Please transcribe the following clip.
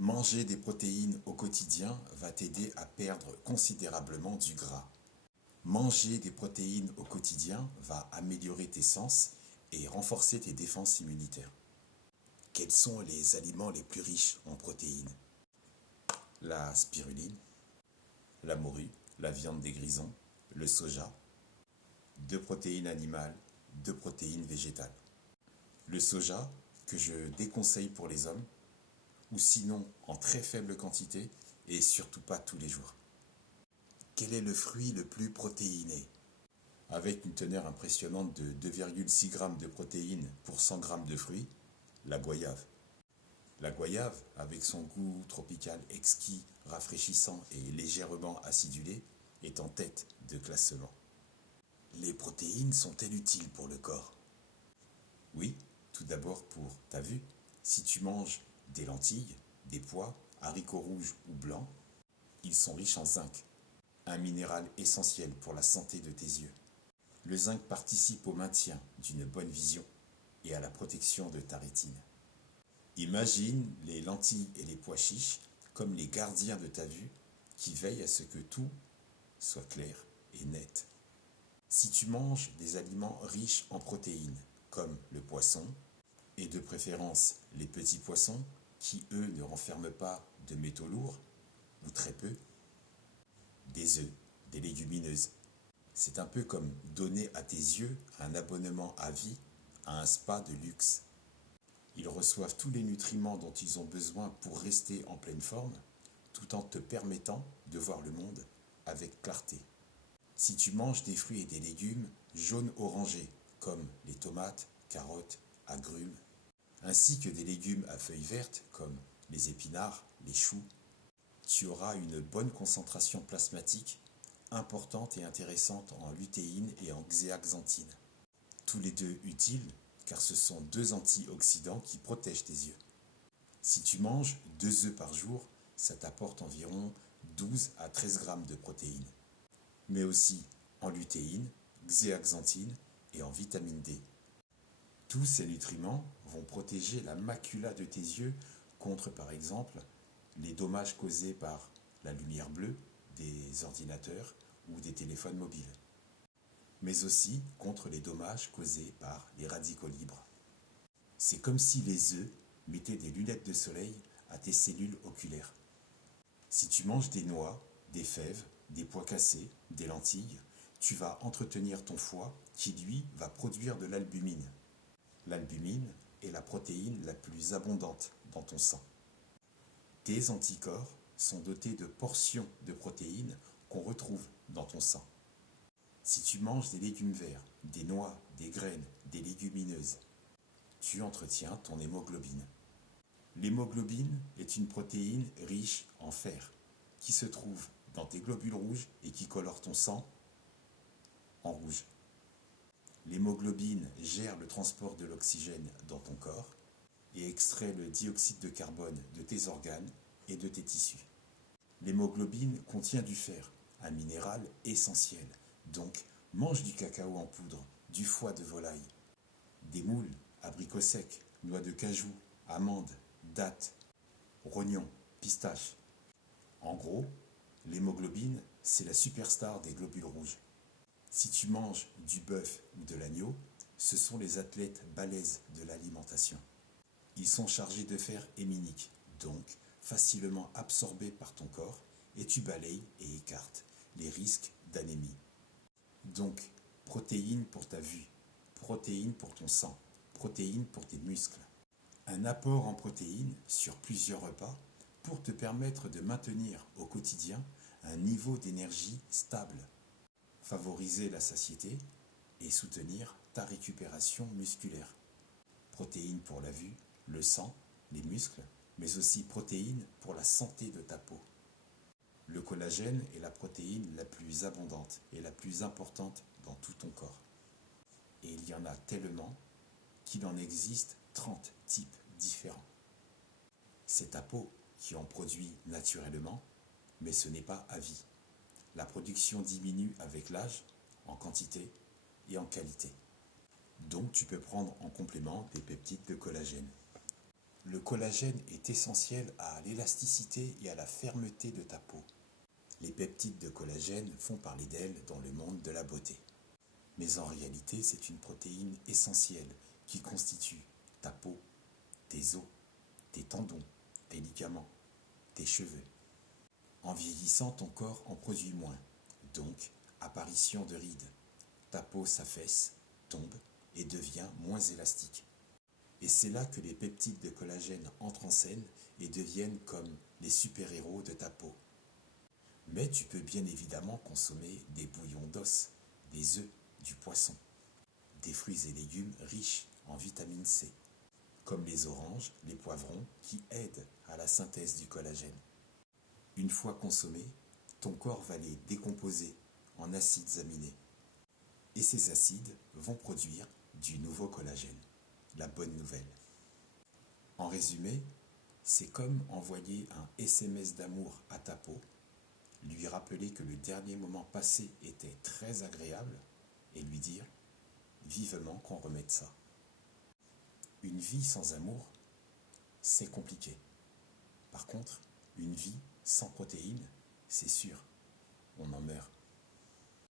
Manger des protéines au quotidien va t'aider à perdre considérablement du gras. Manger des protéines au quotidien va améliorer tes sens et renforcer tes défenses immunitaires. Quels sont les aliments les plus riches en protéines? La spiruline, la morue, la viande des grisons, le soja, deux protéines animales, deux protéines végétales. Le soja, que je déconseille pour les hommes, ou sinon en très faible quantité et surtout pas tous les jours. Quel est le fruit le plus protéiné? Avec une teneur impressionnante de 2,6 g de protéines pour 100 g de fruits, la goyave. La goyave, avec son goût tropical exquis, rafraîchissant et légèrement acidulé, est en tête de classement. Les protéines sont-elles utiles pour le corps? Oui, tout d'abord pour ta vue. Si tu manges des lentilles, des pois, haricots rouges ou blancs, ils sont riches en zinc, un minéral essentiel pour la santé de tes yeux. Le zinc participe au maintien d'une bonne vision et à la protection de ta rétine. Imagine les lentilles et les pois chiches comme les gardiens de ta vue qui veillent à ce que tout soit clair et net. Si tu manges des aliments riches en protéines, comme le poisson, et de préférence les petits poissons, qui eux ne renferment pas de métaux lourds, ou très peu, des œufs, des légumineuses. C'est un peu comme donner à tes yeux un abonnement à vie à un spa de luxe. Ils reçoivent tous les nutriments dont ils ont besoin pour rester en pleine forme, tout en te permettant de voir le monde avec clarté. Si tu manges des fruits et des légumes jaunes-orangés, comme les tomates, carottes, agrumes, ainsi que des légumes à feuilles vertes, comme les épinards, les choux, tu auras une bonne concentration plasmatique, importante et intéressante en lutéine et en zéaxanthine. Tous les deux utiles, car ce sont deux antioxydants qui protègent tes yeux. Si tu manges 2 œufs par jour, ça t'apporte environ 12 à 13 grammes de protéines, mais aussi en lutéine, zéaxanthine et en vitamine D. Tous ces nutriments vont protéger la macula de tes yeux contre, par exemple, les dommages causés par la lumière bleue des ordinateurs ou des téléphones mobiles, mais aussi contre les dommages causés par les radicaux libres. C'est comme si les œufs mettaient des lunettes de soleil à tes cellules oculaires. Si tu manges des noix, des fèves, des pois cassés, des lentilles, tu vas entretenir ton foie qui, lui, va produire de l'albumine. L'albumine est la protéine la plus abondante dans ton sang. Tes anticorps sont dotés de portions de protéines qu'on retrouve dans ton sang. Si tu manges des légumes verts, des noix, des graines, des légumineuses, tu entretiens ton hémoglobine. L'hémoglobine est une protéine riche en fer qui se trouve dans tes globules rouges et qui colore ton sang en rouge. L'hémoglobine gère le transport de l'oxygène dans ton corps et extrait le dioxyde de carbone de tes organes et de tes tissus. L'hémoglobine contient du fer, un minéral essentiel. Donc, mange du cacao en poudre, du foie de volaille, des moules, abricots secs, noix de cajou, amandes, dattes, rognons, pistaches. En gros, l'hémoglobine, c'est la superstar des globules rouges. Si tu manges du bœuf ou de l'agneau, ce sont les athlètes balèzes de l'alimentation. Ils sont chargés de fer héminique, donc facilement absorbés par ton corps, et tu balayes et écartes les risques d'anémie. Donc, protéines pour ta vue, protéines pour ton sang, protéines pour tes muscles. Un apport en protéines sur plusieurs repas pour te permettre de maintenir au quotidien un niveau d'énergie stable, favoriser la satiété et soutenir ta récupération musculaire. Protéines pour la vue, le sang, les muscles, mais aussi protéines pour la santé de ta peau. Le collagène est la protéine la plus abondante et la plus importante dans tout ton corps. Et il y en a tellement qu'il en existe 30 types différents. C'est ta peau qui en produit naturellement, mais ce n'est pas à vie. La production diminue avec l'âge, en quantité et en qualité. Donc tu peux prendre en complément des peptides de collagène. Le collagène est essentiel à l'élasticité et à la fermeté de ta peau. Les peptides de collagène font parler d'elles dans le monde de la beauté. Mais en réalité, c'est une protéine essentielle qui constitue ta peau, tes os, tes tendons, tes ligaments, tes cheveux. En vieillissant, ton corps en produit moins, donc apparition de rides. Ta peau s'affaisse, tombe et devient moins élastique. Et c'est là que les peptides de collagène entrent en scène et deviennent comme les super-héros de ta peau. Mais tu peux bien évidemment consommer des bouillons d'os, des œufs, du poisson, des fruits et légumes riches en vitamine C, comme les oranges, les poivrons, qui aident à la synthèse du collagène. Une fois consommés, ton corps va les décomposer en acides aminés. Et ces acides vont produire du nouveau collagène. La bonne nouvelle. En résumé, c'est comme envoyer un SMS d'amour à ta peau, lui rappeler que le dernier moment passé était très agréable et lui dire vivement qu'on remette ça. Une vie sans amour, c'est compliqué. Par contre, une vie sans protéines, c'est sûr, on en meurt.